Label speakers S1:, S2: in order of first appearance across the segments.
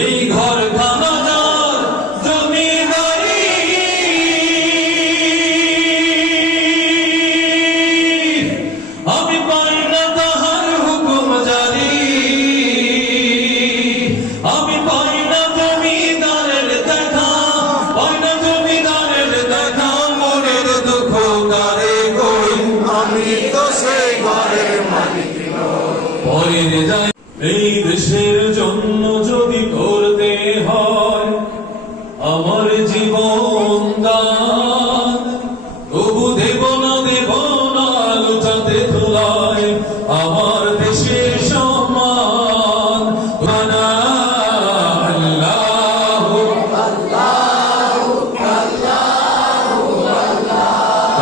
S1: এই ঘর খানাদার জমিদারি। আমি পাই না তাহার হুকুম জারি আমি পাই না জমিদারের দেখা। পাই না জমিদারের দেখা, মনের দুঃখ কারে কই?
S2: আমি তো সেই ঘরের মালিক
S1: এই দেশের জন্য যদি করতে হয়, আমার জীবন দান। তবু দেব না দেব না তোলায় আমার দেশের সম্মান। মানা আল্লাহ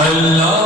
S1: আল্লাহ।